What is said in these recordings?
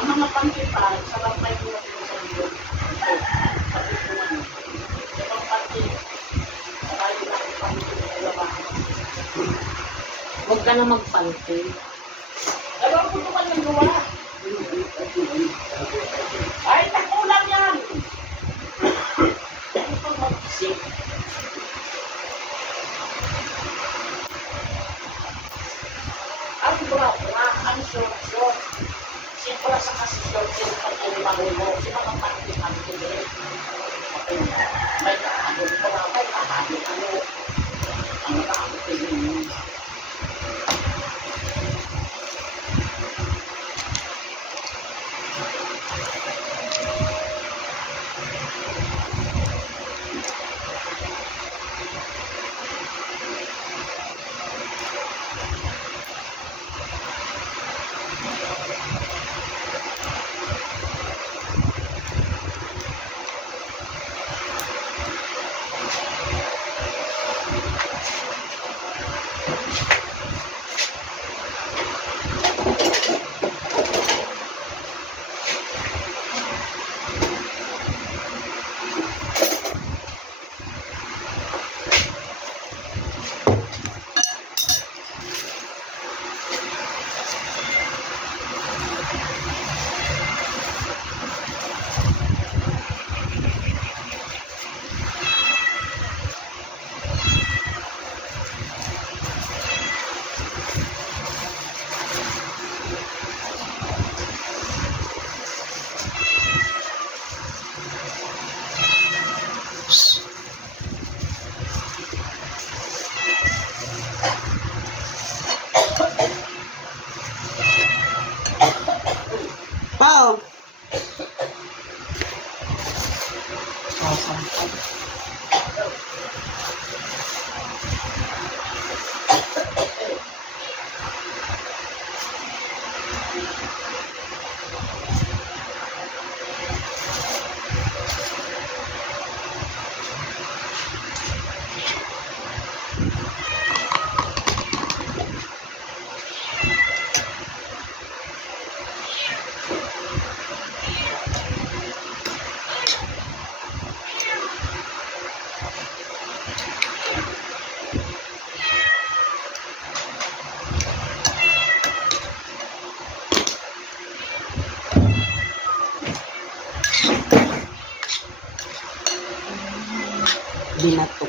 Ang mga pangkipan, sarap na yung mga sa iyo. Ito, sabi ko ano. Ibang pati, marami na ang pangkipan na labahan. Huwag ka na magpante. Dalawang puto ka ng gawa. Ay, takulang yan! Ito mag-isip. Ang bra-bra, ang short-short. Sipra sa kasi short-short pag ilimangon mo. Sino kang pati-pati din? May kaagod ko na, may kaagod ano. Ang kaagod ko din. Pao. Binato.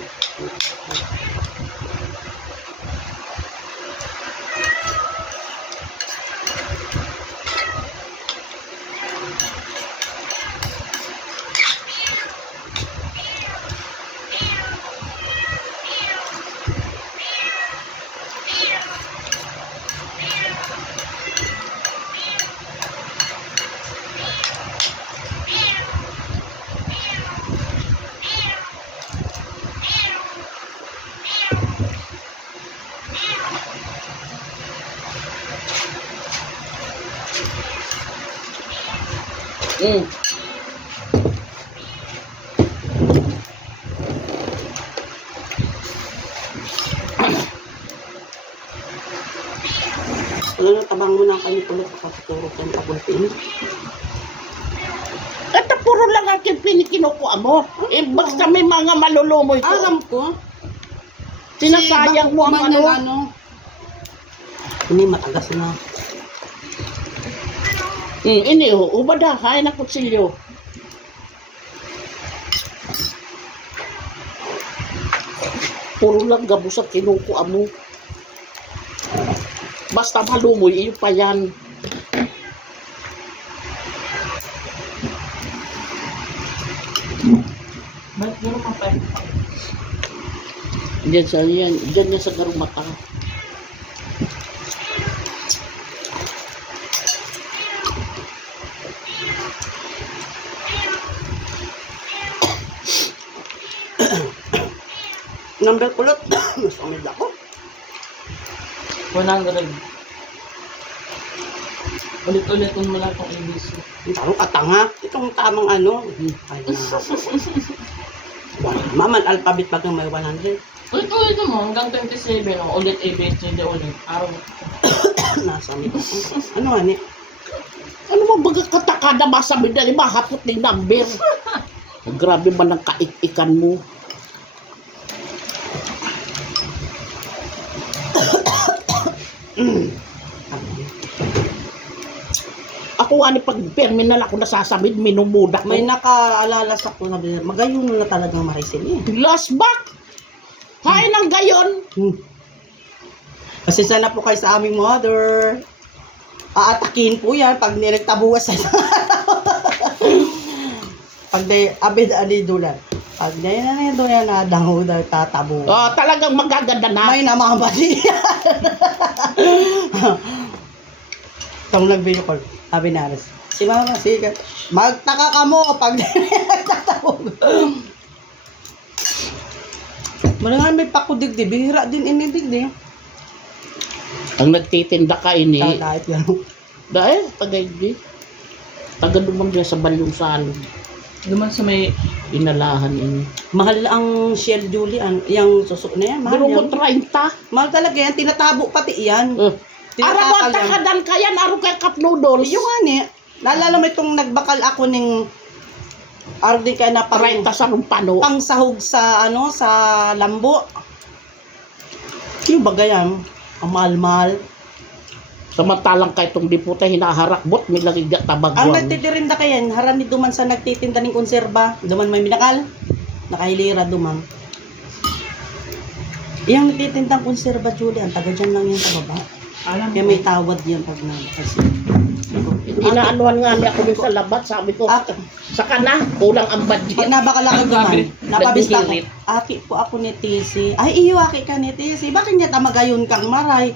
Ano na tabang mo na kami tulog kapaturo kang kabulpin? Ito puro lang aking pinikinukuha mo. Eh, basta may mga malulumoy ko. Alam ko. Sinasayang mo ang ano. Hindi matagas na. Ini ubada, hain na kutsilyo. Puro lang gabos at kinukuha mo. Basta malumoy, iyo pa yan. Ba't gano'n ka pa? Diyan yan sa garumata. Number kulot. Mas amid ako. 100. Ulit-ulitin mo lang itong ABC. Ang taro katanga. Itong tamang ano. Ay na. Maman alphabet pag may 100. Ulit-ulitin mo hanggang 27. Ulit ABC, ulit. Araw. Nasa amid ako. Ano ani? Ano mabaga katakada masabi na mahapot ng number. Grabe man ang kaik-ikan mo. Ako ani pag terminal ako nasasabid, minumuda ko. May nakaalala sa ko na magayon na talagang marisin eh. Lost back! Hain ang gayon! Kasi sana po kayo sa aming mother. Aatakin po yan pag nilagtabuas sa pag abid alidulan. Pag nilagtabuas na dango na tatabu. Oh, talagang magaganda na. May namamali yan. Itong nag-video call, sabi na Aris, si Mama, sige, magtaka ka mo pag nagtatabog. Malangan may pakudigdi, bihira din inidigdi. Ang nagtitinda ka ini, Kahit yan. dahil tagay taga dumang dyan sa balyong salon. Duman sa may Inalahan ini. Mahal ang Shell Julian, yung susok na yan, mahal Pero mo yan. 30. Mahal talaga yan, tinatabo pati yan. Araw Tinatakal ang takadan kayan, araw kay cup noodles. Yung ani, naalala mo itong nagbakal ako ng araw din kaya na 30 sa rumpano. pang sahog sa ano sa lambo. Yung bagayan, ang mahal-mahal. Samantalang kay itong diputa hinaharakbot, may lagiga Ang tabagwan. nagtitirinda kayan, harani duman sa nagtitinda ng konserba, duman may minakal, nakahilira duman. Yung nagtitindang konserba, Julian, taga dyan lang yung tababa. alam Kaya ko. may tawad yan pag kasi. Inaanuhan nga niya ako dun sa labat, sabi ko, saka na, kulang ang budget. Pag nabakalaki duman, Grabe. napabista ko, Naghihirit. aki po ako ni Tisi. Ay, iyo, aki ka ni Tisi. Bakit niya tamagayon kang maray?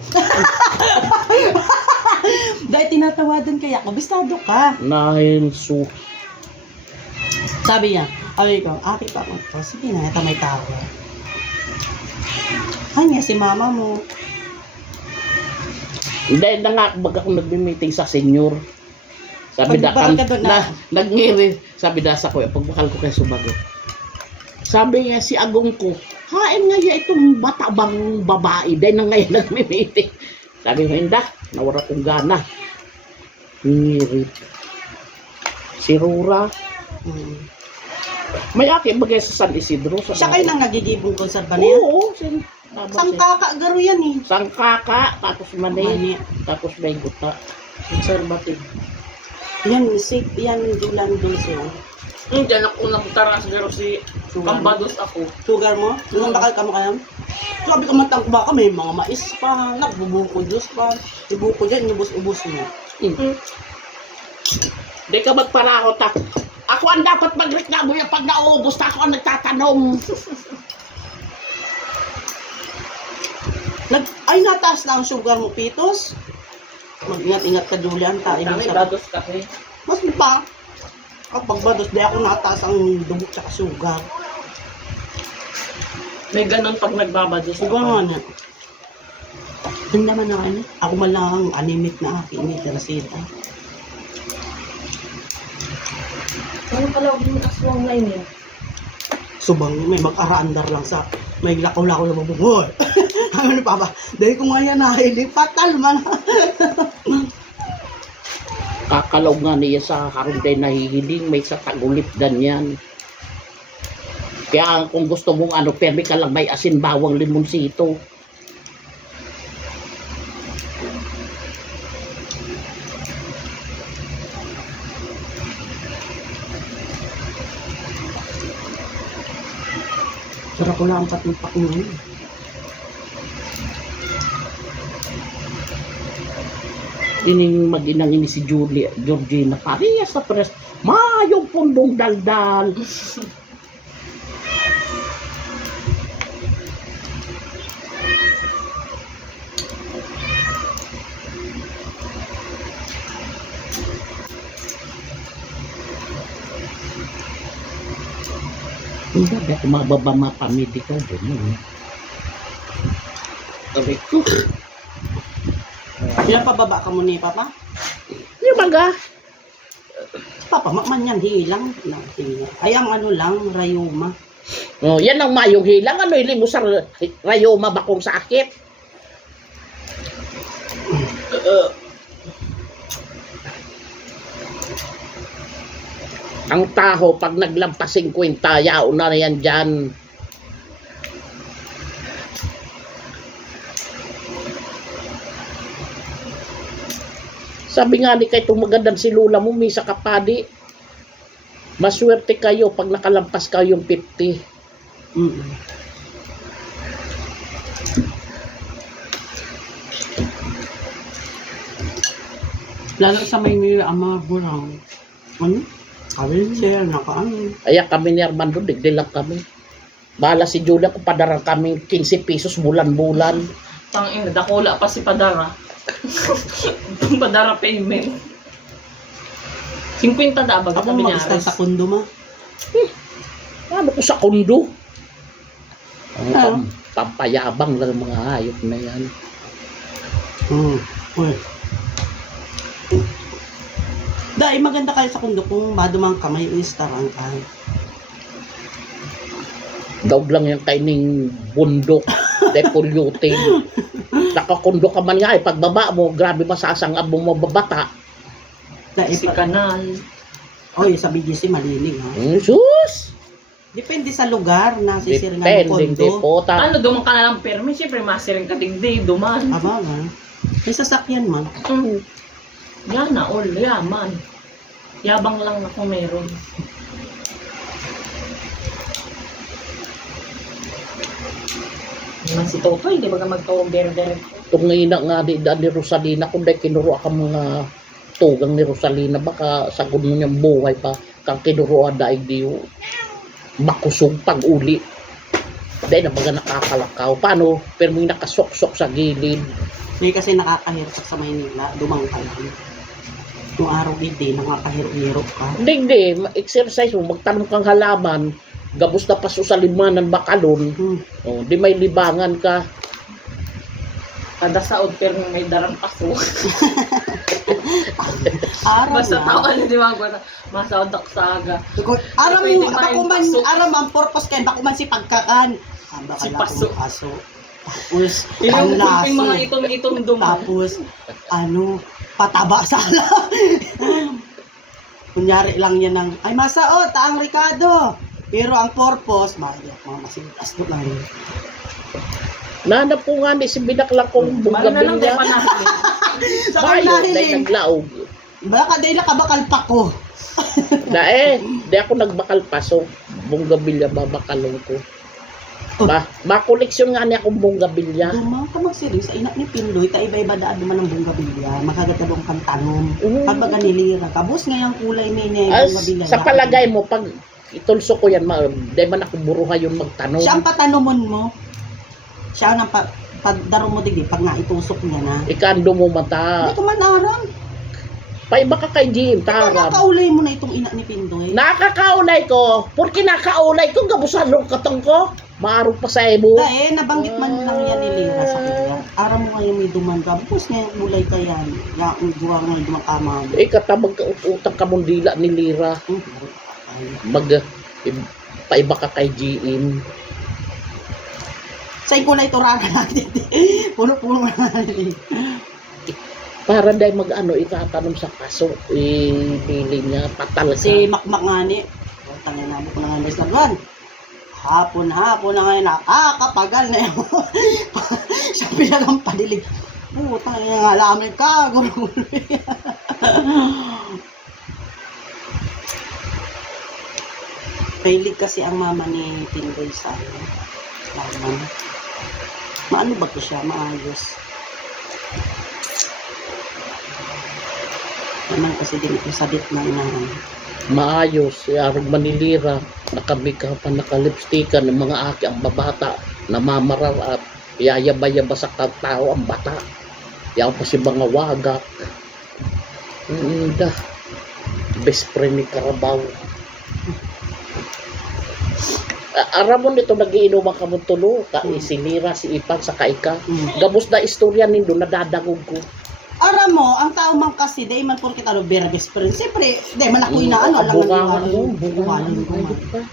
Dahil tinatawadan kaya ako, bistado ka. Nahil su. Sabi niya, ay ko, aki pa ako. Oh, sige na, ito may tao. Ay nga, si mama mo. Dahil na nga, baga akong nagbi-meeting sa senior. Sabi na, Pagbakal ka doon nagngiri. Sabi na sa kuya, pagbakal ko kay Subago. Sabi niya, si Agong ko, hain nga ya itong batabang babae. Dahil na ngayon nagmi-meeting. Sabi ko, hindi, nawara kong gana. Ngiri. Si Rura. May aki bagay sa San Isidro. Siya kayo nang nagigibong konserba niya? Oo. Sang kakagaro yan eh. Sangkaka, tapos mani, Mani. tapos may guta. Conservative. Yan, yan, Julan Dulce. Diyan ako nagtaras pero si Kambados ako. Sugar mo? Nung bakal ka mo kaya? Sabi ko matang baka may mga mais pa, nagbubuko juice pa. Ibuko dyan, ubus-ubus mo. Di ka magparakot ha. Ako ang dapat magreklamo yan pag nauubos na ako ang nagtatanong. Ay, nataas na ang sugar mo, Pitos. Mag-ingat-ingat ka, Julian. Kami Bados kasi. Mas pa. Kapag bados, di ako nataas ang dugo tsaka sugar. May ganun pag nagbabados. Sugar nga niya. Hindi naman na ano. Ako man lang ang anemic na aking may terasita. Ano pala huwag yung aswang line eh? Subang may mag-araandar lang sa may lakaw-lakaw na mabungoy. Ano pa ba? Dahil ko nga yan nahilipatal man. Kakalaw nga niya sa harong day nahihiling, may sa tagulit ganyan. Kaya kung gusto mong ano, permi ka lang may asin, bawang, limonsito. Sarap ko lang ang patipak mo. Ining mag-inang ini si Georgina, parehas sa pres, mayong pundong daldal. Hindi, dahil mababa mga pamedical doon. Sabi ko, Ilan pababa ka mo ni Papa? yung mga, Papa, man yan, hilang. Ay, ang ano lang, rayuma. oh, yan ang mayong hilang, ano ili mo sa rayoma bakong sakit. Ang taho, pag naglampas 50, yaon na yan dyan. Sabi nga ni kay tumagandang si Lula mo, misa kapadi. Maswerte kayo pag nakalampas kayo yung 50. Mm. Lalo sa Maynila, ama, burang. Ano? Wheelchair, nakaano. Kaya kami ni Armando, digdilang kami. Bahala si Julia kung padarang kami 15 pesos bulan-bulan. Tangina, dakula pa si Padara. Padara payment. 50 na ba? Ako mag-style sa kondo mo. Ano ko sa kondo? Ang Ah. pampayabang lang ng mga hayop na yan. Uy. Dahil maganda kayo sa kondo kung madumang kamay o istarang ka. Daog lang yung kaining bundok. Depulyuting. Nakakondo ka man nga eh. Pagbaba mo, grabe masasangab mo mababata. Dahil Si Kanal. Oy, sa BGC malinig ha. Sus! Depende sa lugar na sisiringan ng Depende, kondo. hindi po. Ano, duman ka na lang permi. Siyempre, masiring ka digdi. Duman. Aba nga. May sasakyan man. Yan na, all. Yaman. Yabang lang ako meron. Naman si Totoy, di ba ka magtawag dere-dere? Itong ngayon nga ni Rosalina, kung dahil kinuro ka mga tugang ni Rosalina, baka sagod mo niyang buhay pa. Kang kinuro dahil di makusog pag-uli. Dahil na baga nakakalakaw. Paano? Pero may nakasok-sok sa gilid. May kasi nakakahirap sa Maynila, dumang ka lang. Yung araw hindi, nakakahirap-hirap ka. Hindi, exercise mo, magtanong kang halaman, gabos na paso sa limanan bakalon, oh, di may libangan ka. Kada saod pero may darang paso. Araw Basta na. tao di ba ko masaod ako sa aga. Aram Pwede mo, ba bako yung man, paso? aram ang purpose kayo, bako man si pagkakan. Baka Si na paso. akong aso. Tapos, Yung ang yung mga laso. itong duman. Tapos, pataba sala. Kunyari lang yan ng, ay masaot, ang Ricardo. Pero ang purpose, mga masigas doon lang yun. Nanap ko nga ni si binaklang kong Bala na lang tayo bunggabilya. panahon. Sa Bayo, dahil kanahiling, naglaog. baka dahil nakabakal pa ko. Di ako nagbakal paso. Bunggabilya babakalong ko. Oh. Makoleksyon nga niya akong bunggabilya. Dumang ka magsiring sa inak ni Pindoy, ta iba-iba daan naman ng bunggabilya, magkagatadong kang tanom. Pagbaga nilira, kabus ngayang kulay may bunggabilya. Sa palagay mo, pag itulso ko yan, di man ako buruhay yung magtanong. Siya ang patanomon mo. Siya ang pagdaro mo digdi, pag naitusok niya na. Ikando mo mata. Hindi ko man aram. Paiba ka kay Jim, tarap. Nakakaulay mo na itong ina ni Pindoy. Nakakaulay ko. Porque nakaulay ko, gabusan ng katong ko. Maarong pa sa ebo. Dahil nabanggit man lang yan ni Lira sa kanya. Aram mo ngayon may dumanda. Tapos ngayong ulay ka yan. Yung duwa nga yung dumakama mo. Katamag utang ka mong dila ni Lira. Paiba ka kay GM. Sa kulay ito rara natin. Puno-puno na natin. Para dahil itatanong sa paso, pili niya, patal ka. Si Makmak nga ni. Tangin na ko na nga ni Slagan. Hapon-hapon na ngayon, nakakapagal na yun. Siya pinagang padilig. Putang ina nga lamin ka, gulo-gulo. Pailig kasi ang mama ni Pindoy sa laman. Maano ba ko siya? Maayos. Naman kasi din ko sabit na inahan. Maayos, arog manilira, nakabika pa, nakalipstikan ng mga aki ang babata, namamarar at yayaba-yaba sa tao ang bata. Yaw pa si mga wagak. Inda. Best friend ni Carabao. Aramon nito nagiinuman ka mo tulo, si Lira, si Ipan, sa Kaika. Gabos na istorya nindo, nadadagog ko. Aram mo, ang tao man kasi, day man porkit ano, vera best friend. Siyempre, day man ako'y na ano, alam mo, buwangan ko man.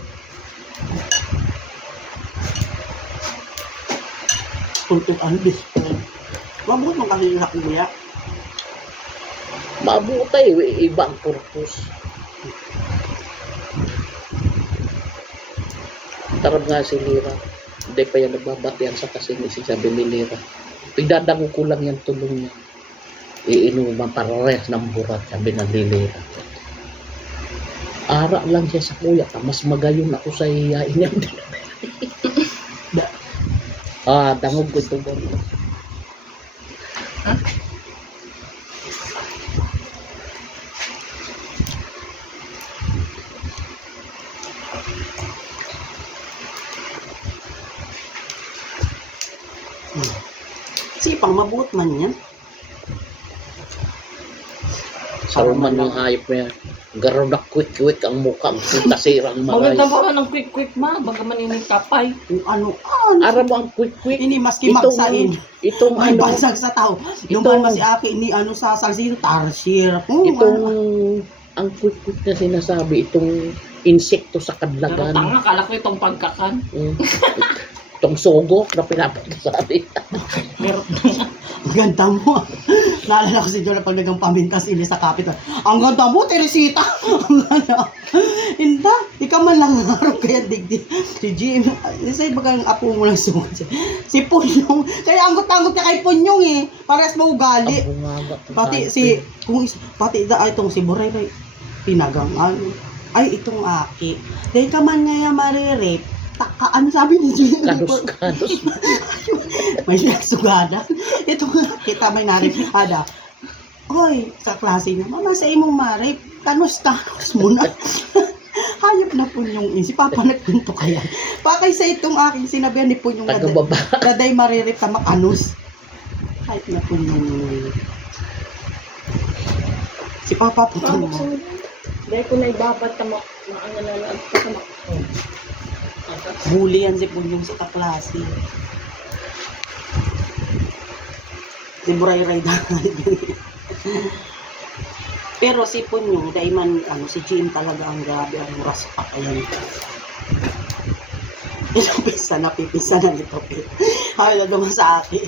Porkit ano, best friend. Mabuot mo kasi sa kuya. Mabutay, ibang purpose. Tarap nga si Lira. Hindi pa yan nagbabatian sa kasi ni si sabi ni Lira. Pagdadango ko lang yung tulong niya. Iinuman parehas ng burat, sabi ng Lira. Ara lang siya sa kuya ka, mas magayon ako sa iyain niya. Dangog ko ito ba? Sipang mabuot man yan. Sa roman yung hayop niya. Garo na quick ang mukha. Tasirang Maganda maray. ba ng quick ma? Baga manining kapay. Kung ano, Ara mo ang quick. ini maski magsain. Itong May ano. basag sa tao. Luman mas si Aki ni ano sa salsino, tarsier. Itong ang quick na sinasabi. Itong insekto sa Pero kadlagan. tanga, kala ko itong pagkakan. Itong sogo na pinapasabi. Pero Ang ganda mo. Naalala ko si Jola pag nagang pamintas ini sa kapital. Ang ganda mo, Teresita. Ang ganda. Hinda, ikaw man lang harap kaya digdig. Si Jim, isa bagang apo mo lang sumad siya. Si Punyong, kaya anggot-anggot niya kay Punyong eh. Parehas mo ugali. Pati si, pati itong si Buray, pinagang ano. Ay, itong Aki. Dahil ka man nga maririp. Ano sabi ni Jim? Kanus. May nagsugada. Ito nga, kita may narip. Ada, hoy, sa klase niya, mama sa imong marip, kanus muna. Hayop na po yung si Papa nagpunto kaya. Pakay sa itong aking sinabihan ni Punyong Taga-baba. daday maririp ta makanus. Hayop na po yung si Papa po mo. dahil ko na ibabat ka maangalalaan ko sa Bully yan si Punyong sa kaklase. Si Buray-Ray Pero si Punyong, dahil man, si Jim talaga ang grabe, ang muras pa. Ayan. Pinapisa na nito. Hawi na naman sa akin.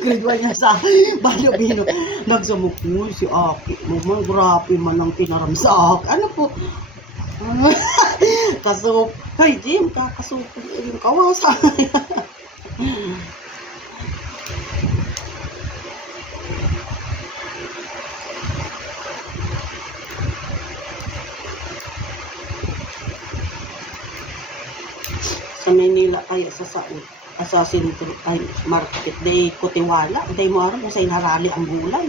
Grade 1 niya sa Bano-Bino. Nagsumukoy si Aki. Mama, grabe man ang tinaram sa Aki. Ano po? Kasup. Hey, Jim, kakasup. Kawasa. Sa Manila kaya sa sentro ay market day Kutiwala day mo aram sa inarali ang gulay.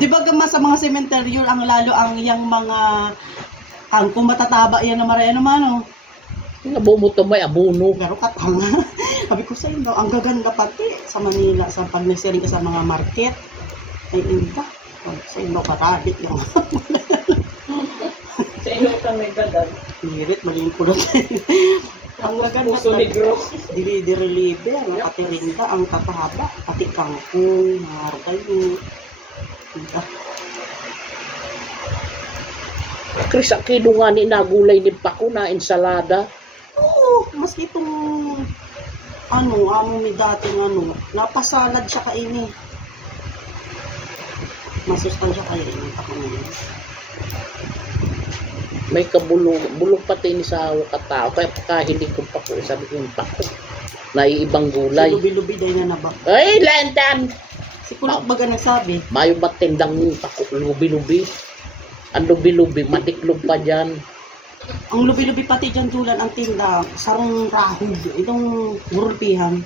Di ba gama sa mga sementeryo ang lalo ang yang mga kung matataba yan na maray naman no. Nabumoto may abono. Garo katanga. Sabi ko sa inyo ang gaganda pati sa Manila sa pag nagsiring ka sa mga market ay inda. Sa inyo karadik yung sa inyo ka may gagal. Mirit, maling kulot. Ang maganda Puso negro. Dili-dili-libe, ang katirinda, ang tatahaba, pati kangkong, margay yung Chris, ang kinuha ni nagulay ni Paco na ensalada. Oo, maski itong amo mi dating napasalad siya kaini. Masustansya kaya ini Paco na May bulong pati ni sa katao. Kaya pagkahilig ko Paco, sabi ko yung Paco. Naiibang gulay. Si lubi-lubi dahil na naba. Ay, lantan! Si Kulot baga nagsabi. Mayo ba tindang yung Paco? Lubi-lubi. Ang lubi-lubi, matiklog pa dyan. Ang lubi-lubi pati dyan dulan ang tinda, sarong rahog, itong gurulpihan.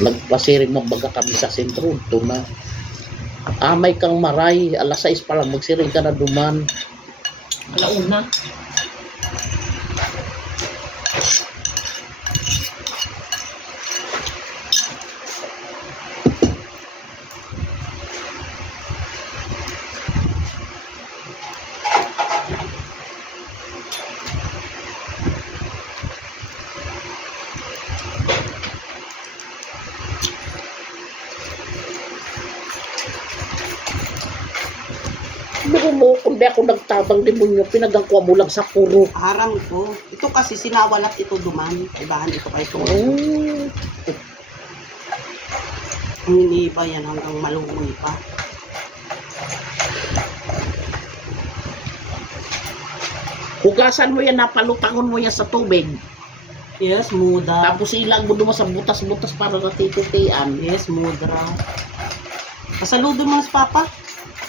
Nagpasiring mabaga kami sa sentro. Ito na. Amay kang maray. Alas 6 pa lang. Magsiring ka na duman. Alauna. Mo, kung di ako nagtabang demonyo, pinagangkuha mo lang sa puro. Harang ko. Ito kasi sinawalat ito duman. Ibahan ito kay ito. Ang iniiba yan hanggang malungoy pa. Hugasan mo yan, napalutangon mo yan sa tubig. Yes, muda. Tapos ilag mo dumo sa butas-butas para natititian. Yes, mudra. Pasaludo mo sa papa.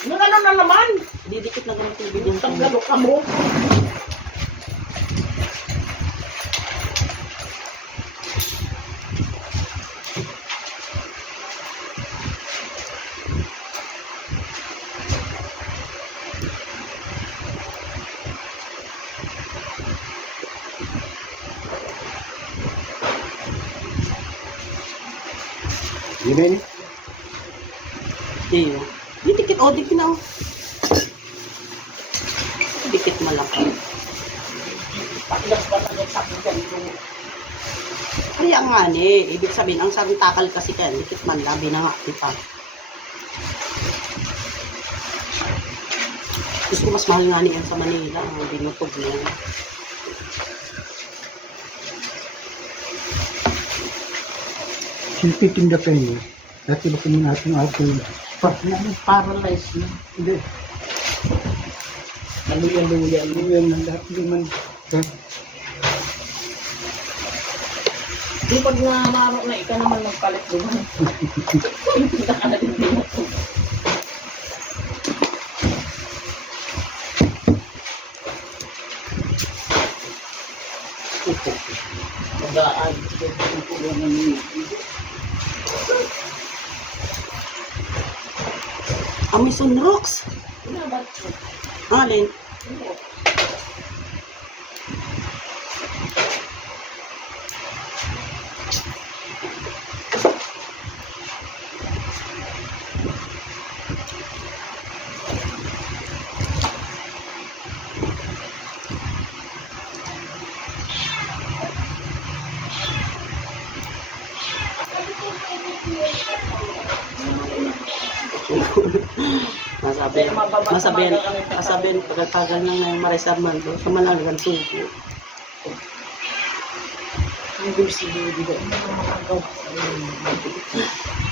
Yung ano na naman? Didikit na ng tubig yung Tanggalo ka mo. Gini. Iyo. Didikit, oh, dikit na, oh. Dikit malaki. Pakilas ba na yung sabi dyan yung Kaya nga ni, ibig sabihin, ang sarong-takal kasi kaya, dikit man, labi na nga, di pa. Gusto ko mas mahal nga niyan sa Manila, ang binutog na yan. Silpitin na kayo. Dati ba kami natin apple? paralyzed na. Hindi. Naluya-luya. Ano yan? Ang lahat naman. Di pag namaro na ika naman magpalit doon. Hindi na ka na din mo. Magaan. Tulungan niyo. Amazon Rocks. Alin? Masabihin, pagkatagal na ngayon Marisar Mando, sa Malalagan Sugo. Ang gusto niyo dito. Ano makagawa?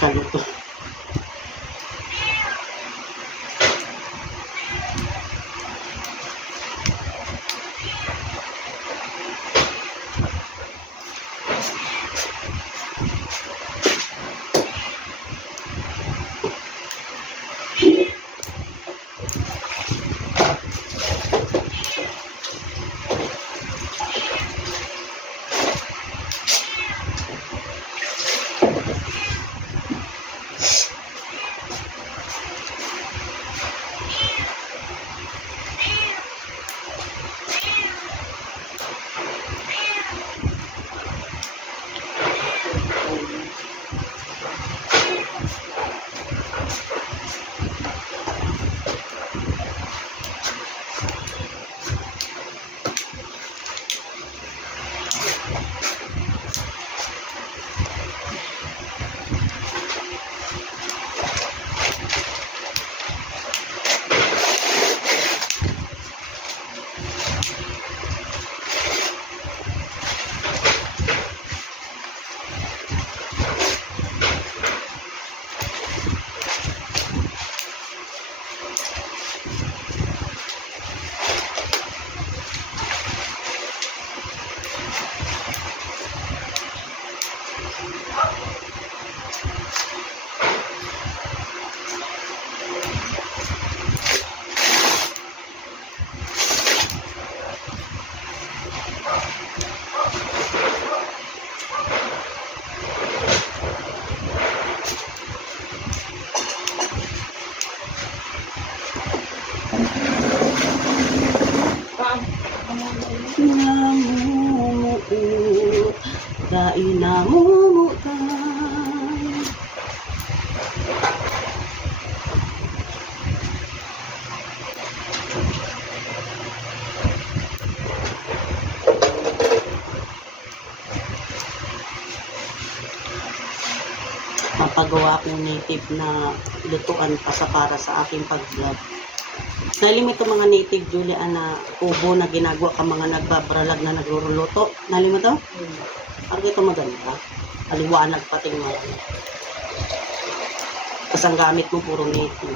Kaluto. Namumuot, dahil namumutan. Papagawa akong native na lutuan pa sa para sa aking pag-vlog. Nalim ito mga native Julian na kubo na ginagawa ka mga nagbabralag na nagruruluto. Nalim mo to? Ang ito maganda. Aliwanag pating mga. Kasi ang gamit mo puro native.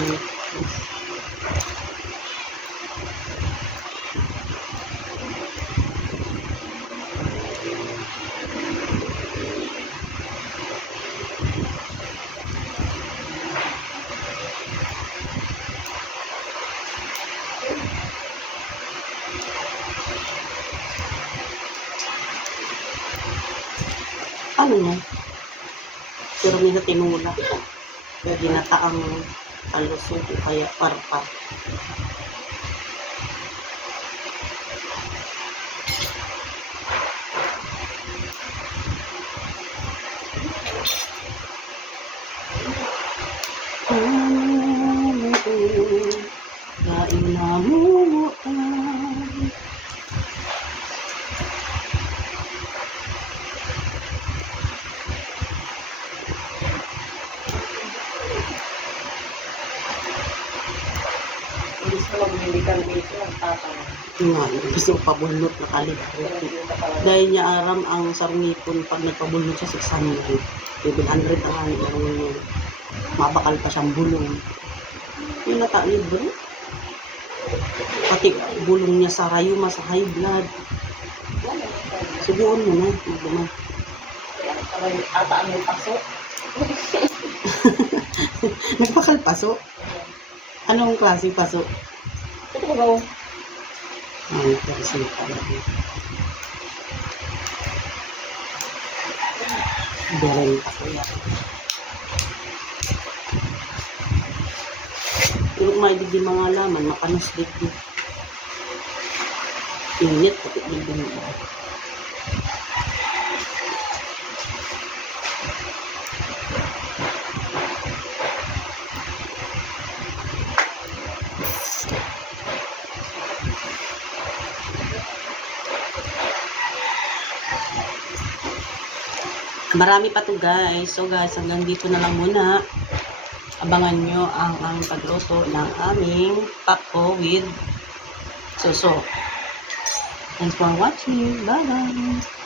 namin. Ano na? Pero may na tinula. Kaya ginataang kalusog o kaya parpa. Kain na mo Imbis na magbili kang dito, ang tatang. nga, gusto ko pabulot na kalibot. Dahil niya aram ang sarungipon pag nagpabulot siya 600. 700 ang hanip na rin yun. Mabakal pa siyang bulong. Yung nataid bro. Pati bulong niya sa rayuma, sa high blood. Subuon mo na. Magduma. Ata ang may paso. Nagpakalpaso. Anong klase paso? Ito ko gawin. Ay, kasi pala. Bereng paso yan. Pero may di mga laman, makanos dito. Init, kapit dito nila. Marami pa to guys. So guys, hanggang dito na lang muna. Abangan nyo ang pagluto ng aming pako with suso. Thanks for watching. Bye-bye.